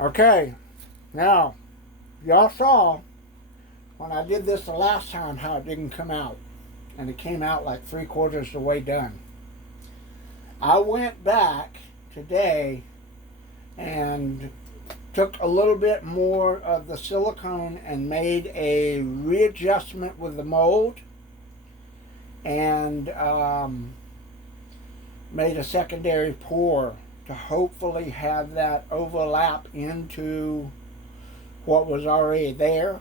Okay, now, y'all saw when I did this the last time how it didn't come out. And it came out like 3/4 the way done. I went back today and took a little bit more of the silicone and made a readjustment with the mold and made a secondary pour to hopefully have that overlap into what was already there,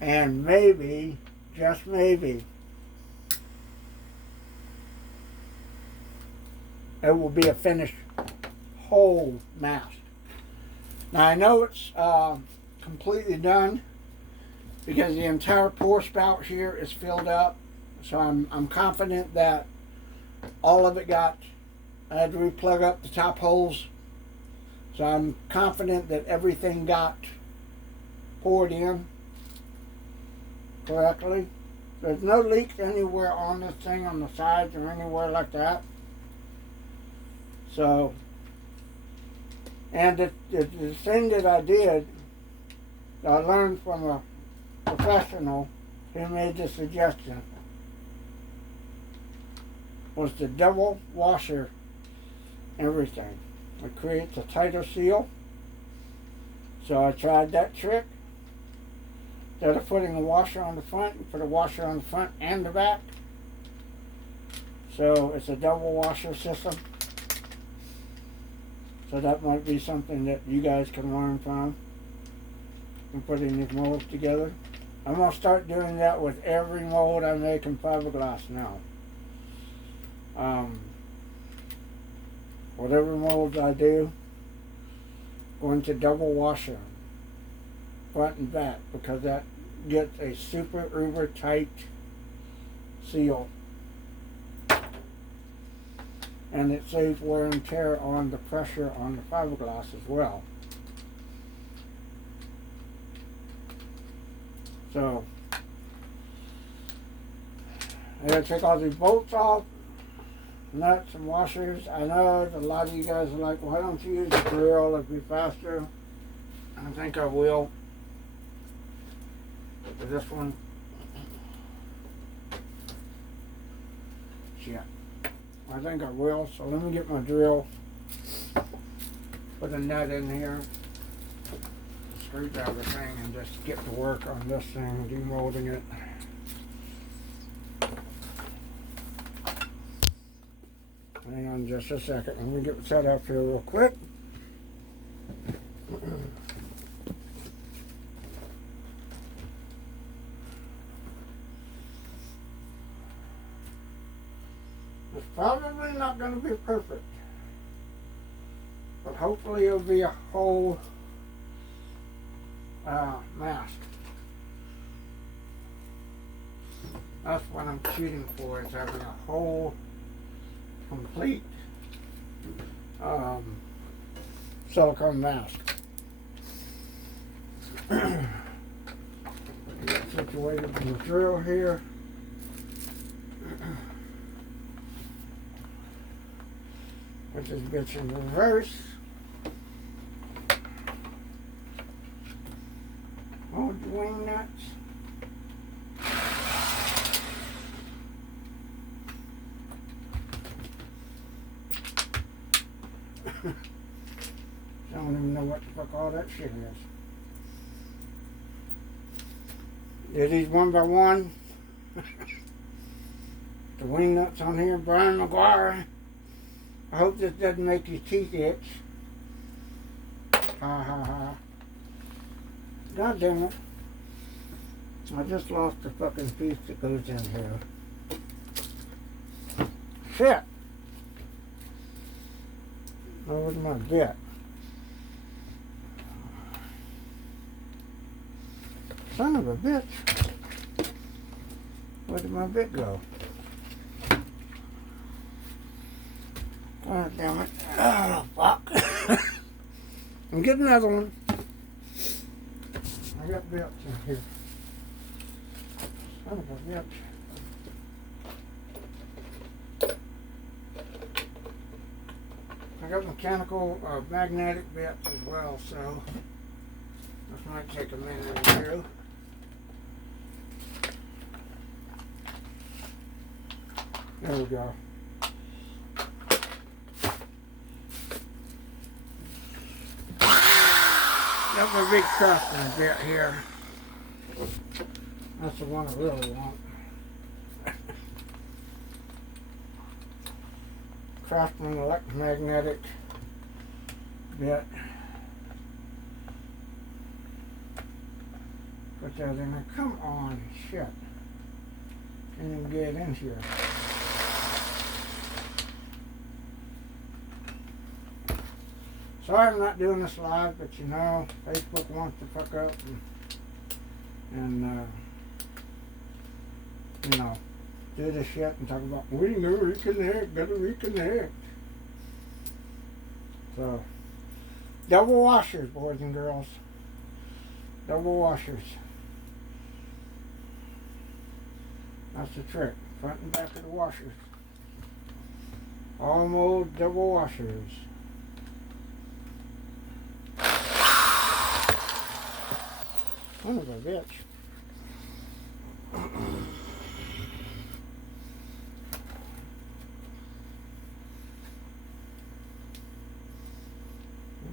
and maybe, just maybe, it will be a finished whole mask. Now I know it's completely done because the entire pour spout here is filled up, so I'm confident that all of it got. I had to replug up the top holes, so I'm confident that everything got poured in correctly. There's no leaks anywhere on this thing, on the sides or anywhere like that. So, and the thing that I did, I learned from a professional who made the suggestion, was the double washer everything. It creates a tighter seal. So I tried that trick. Instead of putting a washer on the front, you put a washer on the front and the back. So it's a double washer system. So that might be something that you guys can learn from and putting these molds together. I'm going to start doing that with every mold I make in fiberglass now. Whatever molds I do, going to double washer front and back, because that gets a super uber tight seal, and it saves wear and tear on the pressure on the fiberglass as well. So I gotta take all these bolts off, nuts and washers. I know a lot of you guys are like, why don't you use a drill? It'd be faster. I think I will. But this one, yeah, I think I will. So let me get my drill, put a nut in here, screwdriver thing, and just get to work on this thing, demolding it. Hang on just a second. Let me get set up here real quick. It's probably not going to be perfect, but hopefully it'll be a whole mask. That's what I'm shooting for, is having a whole complete silicone mask. Get situated with the drill here. Put this bitch in reverse. Hold the wing nuts. I don't even know what the fuck all that shit is. Do these one by one. The wing nuts on here, Brian McGuire. I hope this doesn't make your teeth itch. Ha ha ha. God damn it. I just lost the fucking piece that goes in here. Shit. Where's my bit? Son of a bitch. Where did my bit go? God damn it. Oh, fuck. I'm getting another one. I got bits in here. Son of a bitch. got mechanical magnetic bits as well, so this might take a minute or two. There we go. Got my big craftsman bit here. That's the one I really want. Craftsman electromagnetic bit. Put that in there. Come on, shit. Can't even get in here. Sorry I'm not doing this live, but you know, Facebook wants to fuck up and you know, do this shit and talk about, we know reconnect, better reconnect. So, double washers, boys and girls. Double washers. That's the trick. Front and back of the washers. All mold double washers. Son of a bitch.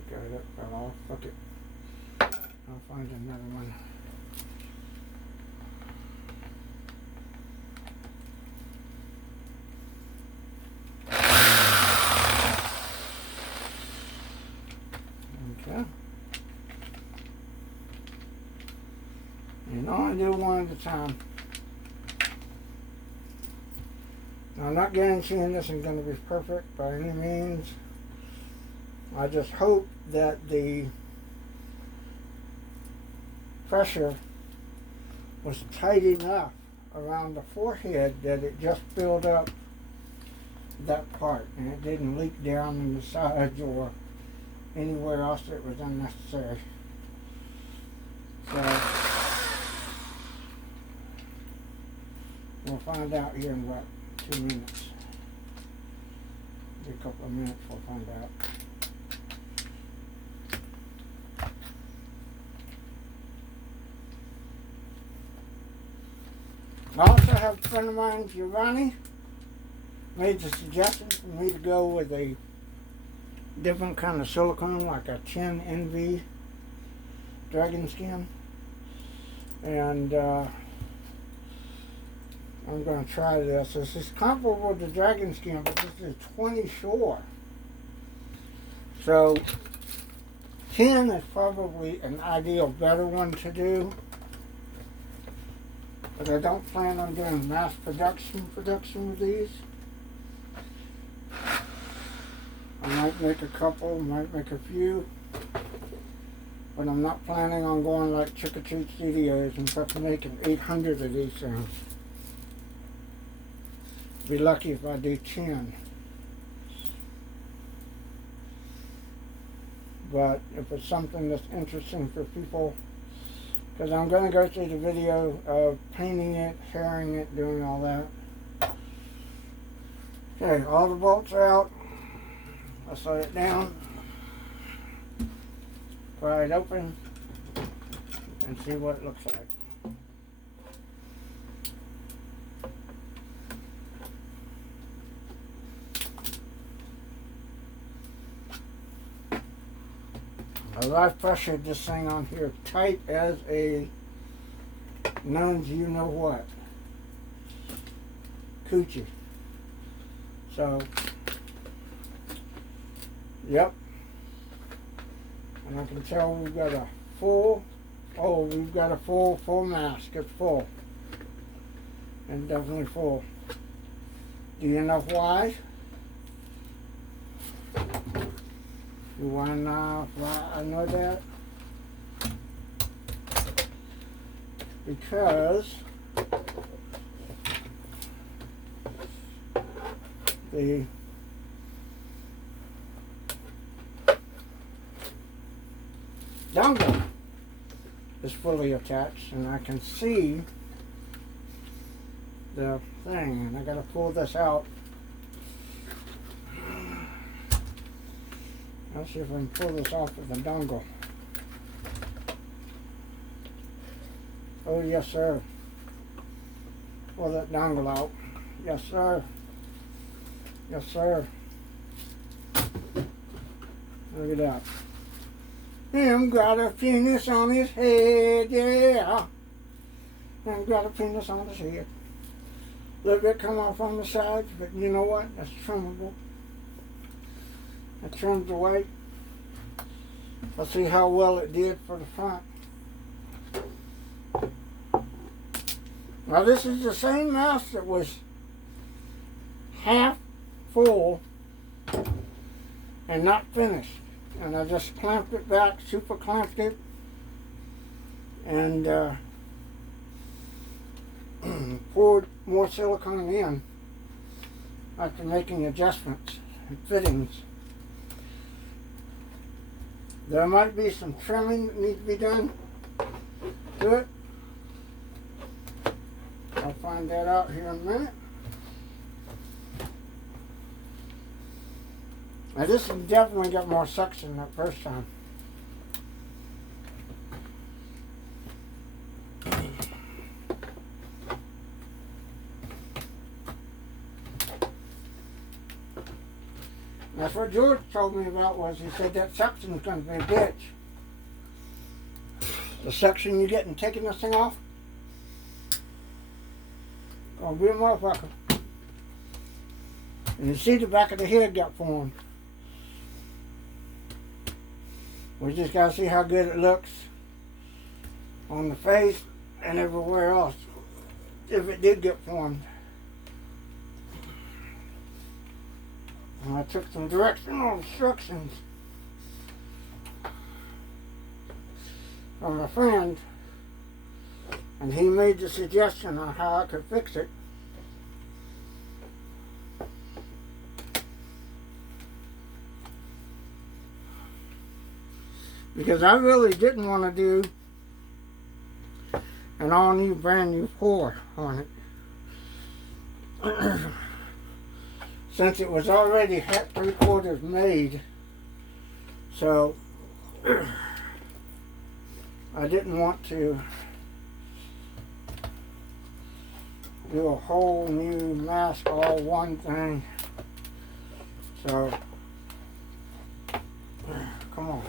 Okay, that fell off. Fuck it. I'll find another one. Okay. And only do one at a time. Now, I'm not guaranteeing this is going to be perfect by any means. I just hope that the pressure was tight enough around the forehead that it just filled up that part and it didn't leak down in the sides or anywhere else that was unnecessary. So we'll find out here in about 2 minutes. Maybe a couple of minutes we'll find out. I also have a friend of mine, Giovanni, made the suggestion for me to go with a different kind of silicone, like a 10 NV dragon skin. And I'm going to try this. This is comparable to dragon skin, but this is 20 shore. So 10 is probably an ideal better one to do. But I don't plan on doing mass production with these. I might make a couple, might make a few. But I'm not planning on going like Chick-a-Treat Studios and fucking making 800 of these things. Be lucky if I do 10. But if it's something that's interesting for people, because I'm going to go through the video of painting it, hairing it, doing all that. Okay, all the bolts are out. Let's let it down. Pry it open and see what it looks like. I've pressured this thing on here tight as a nuns you know what. Coochie. So, yep. And I can tell we've got a full mask. It's full. And definitely full. Do you know why? You want to know why I know that? Because the dongle is fully attached and I can see the thing, and I gotta pull this out. Let's see if I can pull this off with a dongle. Oh, yes, sir. Pull that dongle out. Yes, sir. Yes, sir. Look at that. Him got a penis on his head, yeah. Him got a penis on his head. A little bit come off on the sides, but you know what? That's trimmable. It trims away. Let's see how well it did for the front. Now this is the same mouse that was half full and not finished. And I just clamped it back, super clamped it, and poured more silicone in after making adjustments and fittings. There might be some trimming that needs to be done to it. I'll find that out here in a minute. Now this has definitely got more suction than that first time. That's what George told me about, was he said that suction is going to be a bitch. The suction you get in taking this thing off, going to be a motherfucker. And you see the back of the head got formed. We just got to see how good it looks on the face and everywhere else, if it did get formed. And I took some directional instructions from a friend, and he made the suggestion on how I could fix it. Because I really didn't want to do an all new brand new pour on it. Since it was already 3/4 made, so I didn't want to do a whole new mask, all one thing. So, come on.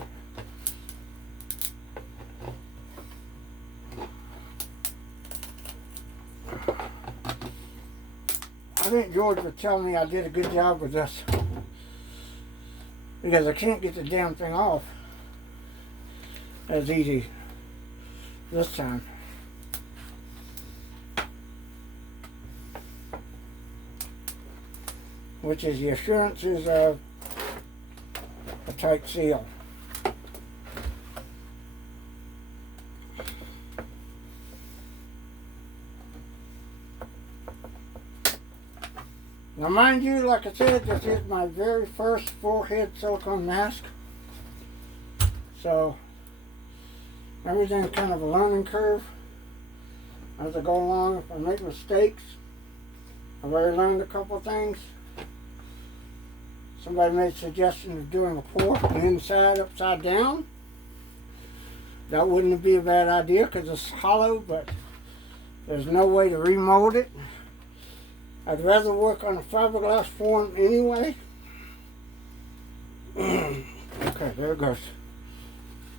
I think George would tell me I did a good job with this, because I can't get the damn thing off as easy this time. Which is the assurances of a tight seal. Now mind you, like I said, this is my very first forehead silicone mask. So everything's kind of a learning curve as I go along. If I make mistakes, I've already learned a couple things. Somebody made a suggestion of doing a pour from the inside upside down. That wouldn't be a bad idea because it's hollow, but there's no way to remold it. I'd rather work on a fiberglass form anyway. Okay, there it goes.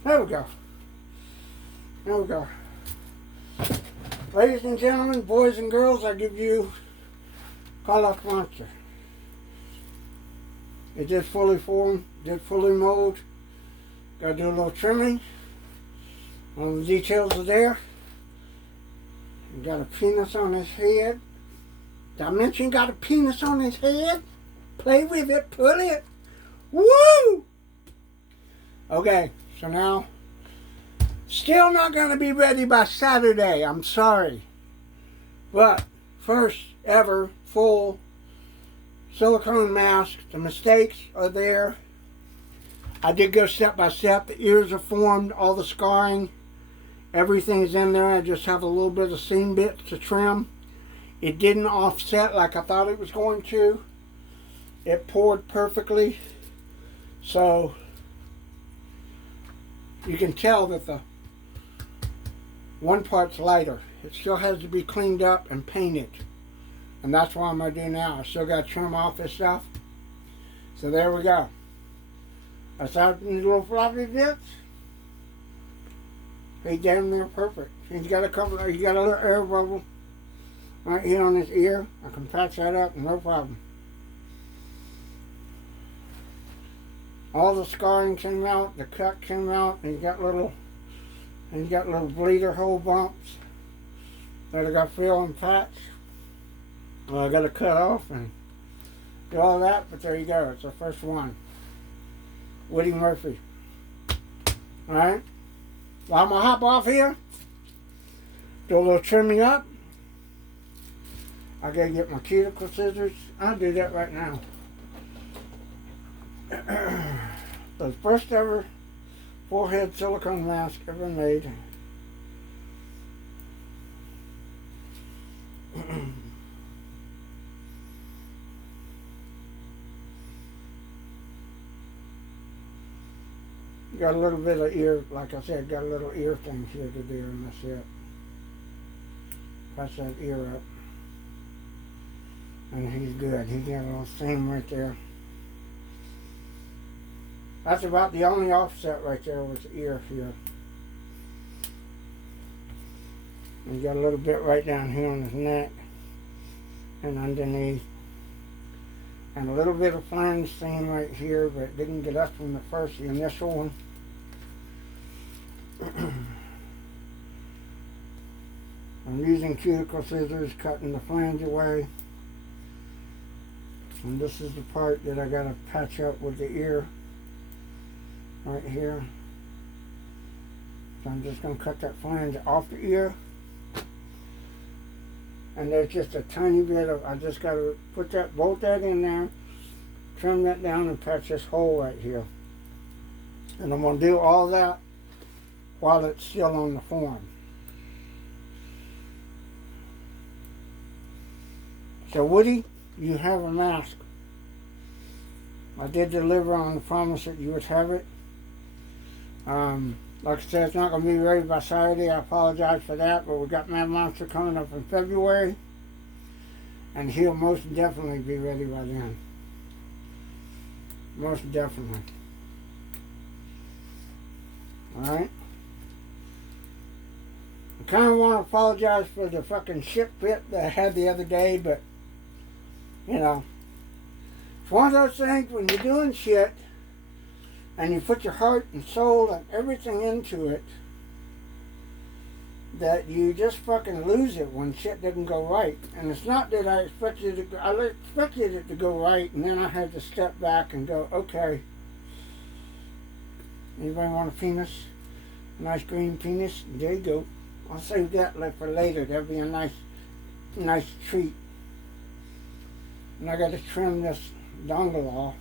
There we go. There we go. Ladies and gentlemen, boys and girls, I give you Call Off Monster. It did fully form, did fully mold. Got to do a little trimming. All the details are there. Got a penis on his head. Did I mention got a penis on his head? Play with it, pull it. Woo! Okay, so now, still not going to be ready by Saturday. I'm sorry. But, first ever full silicone mask. The mistakes are there. I did go step by step. The ears are formed, all the scarring. Everything is in there. I just have a little bit of seam bits to trim. It didn't offset like I thought it was going to. It poured perfectly. So, you can tell that the one part's lighter. It still has to be cleaned up and painted. And that's what I'm going to do now. I still got to trim off this stuff. So there we go. Aside from these little floppy bits, he's damn near perfect. He's got a couple, he's got a little air bubble right here on his ear. I can patch that up, no problem. All the scarring came out, the cut came out, and he's got little bleeder hole bumps that I got fill and patch. Well, I got to cut off and do all that, but there you go. It's the first one. Woody Murphy. Alright? Well, I'm going to hop off here. Do a little trimming up. I got to get my cuticle scissors. I'll do that right now. The first ever forehead silicone mask ever made. Got a little bit of ear, like I said, got a little ear thing here to do, and that's it. Patch that ear up. And he's good. He got a little seam right there. That's about the only offset right there was the ear here. And he got a little bit right down here on his neck and underneath. And a little bit of flange seam right here, but it didn't get up from the initial one. I'm using cuticle scissors, cutting the flange away. And this is the part that I got to patch up with the ear right here. So I'm just going to cut that flange off the ear. And there's just a tiny bit of, I just got to put that, bolt that in there, trim that down and patch this hole right here. And I'm going to do all that while it's still on the form. So Woody, you have a mask. I did deliver on the promise that you would have it. Like I said, it's not going to be ready by Saturday. I apologize for that, but we got Mad Monster coming up in February, and he'll most definitely be ready by then. Most definitely. Alright? I kind of want to apologize for the fucking shit fit that I had the other day, but, you know, it's one of those things when you're doing shit and you put your heart and soul and everything into it, that you just fucking lose it when shit doesn't go right. And it's not that I expected it to go right, and then I had to step back and go, okay, anybody want a penis? A nice green penis? There you go. I'll save that for later. That'll be a nice treat. And I got to trim this dongle off.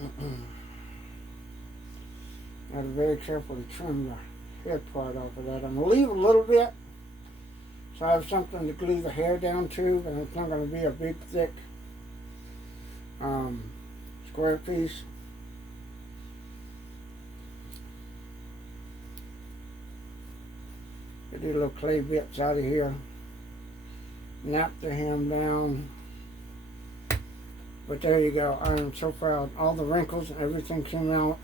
I got to be very careful to trim the head part off of that. I'm going to leave a little bit so I have something to glue the hair down to, but it's not going to be a big, thick square piece. I do little clay bits out of here. Nap the hem down. But there you go. I am so proud. All the wrinkles and everything came out.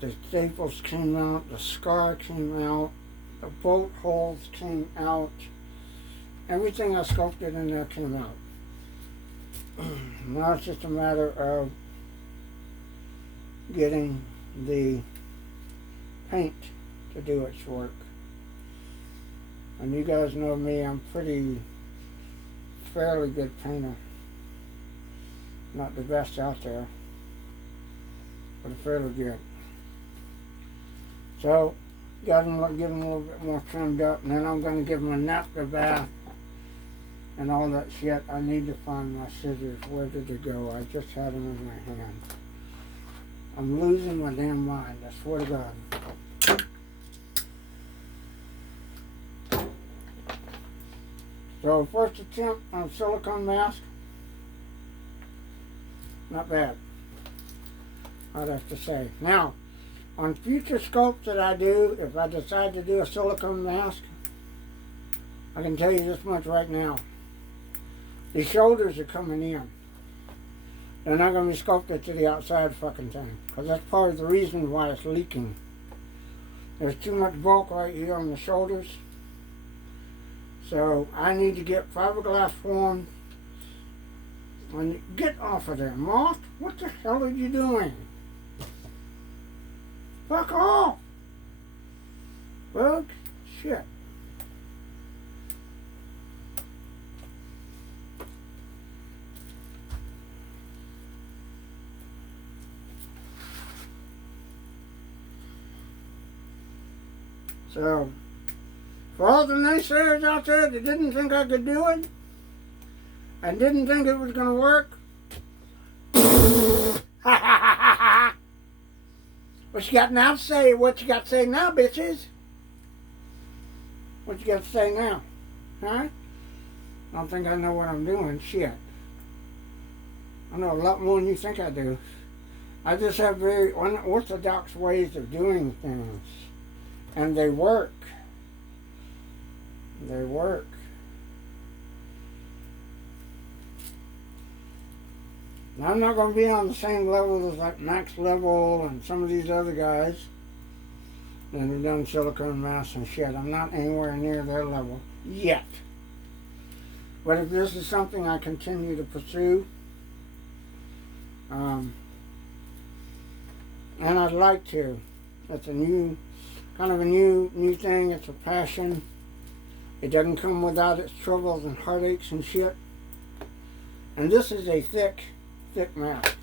The staples came out. The scar came out. The bolt holes came out. Everything I sculpted in there came out. Now it's just a matter of getting the paint to do its work. And you guys know me, I'm fairly good painter. Not the best out there, but fairly good. So, got him, give him a little bit more trimmed up, and then I'm going to give him a napkin bath and all that shit. I need to find my scissors. Where did they go? I just had them in my hand. I'm losing my damn mind, I swear to God. So first attempt on silicone mask, not bad, I'd have to say. Now, On future sculpts that I do, if I decide to do a silicone mask, I can tell you this much right now. The shoulders are coming in. They're not going to be sculpted to the outside fucking thing. Because that's part of the reason why it's leaking. There's too much bulk right here on the shoulders. So I need to get fiberglass formed. And get off of there, moth. What the hell are you doing? Fuck off. Bug. Shit. So, for all the naysayers out there that didn't think I could do it, and didn't think it was going to work, what you got now to say? What you got to say now, bitches? What you got to say now? Huh? I don't think I know what I'm doing. Shit. I know a lot more than you think I do. I just have very unorthodox ways of doing things. And they work. They work. Now, I'm not going to be on the same level as like Max Level and some of these other guys that have done silicone masks and shit. I'm not anywhere near their level yet. But if this is something I continue to pursue, and I'd like to, it's a new, kind of a new thing. It's a passion. It doesn't come without its troubles and heartaches and shit. And this is a thick mask.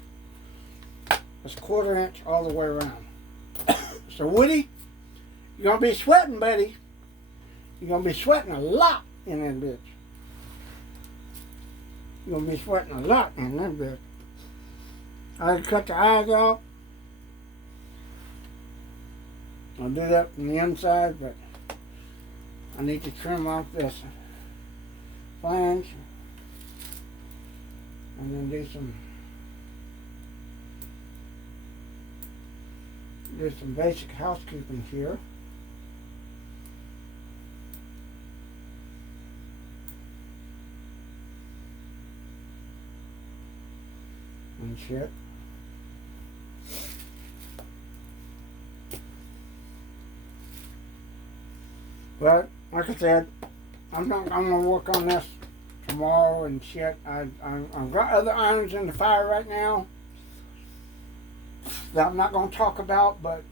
It's 1/4 inch all the way around. So Woody, you're going to be sweating, buddy. You're going to be sweating a lot in that bitch. You're going to be sweating a lot in that bitch. I cut the eyes out. I'll do that from the inside, but I need to trim off this flange and then do some basic housekeeping here. And shit. But like I said, I'm gonna work on this tomorrow and shit. I've got other irons in the fire right now that I'm not gonna talk about, but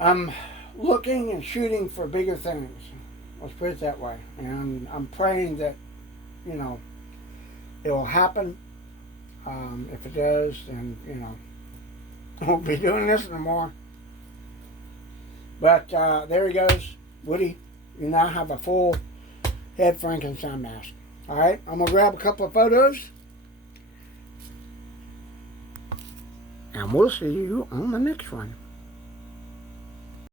I'm looking and shooting for bigger things. Let's put it that way. And I'm praying that, you know, it will happen. If it does, then, you know, I won't be doing this no more. But there he goes. Woody, you now have a full head Frankenstein mask. Alright, I'm going to grab a couple of photos. And we'll see you on the next one.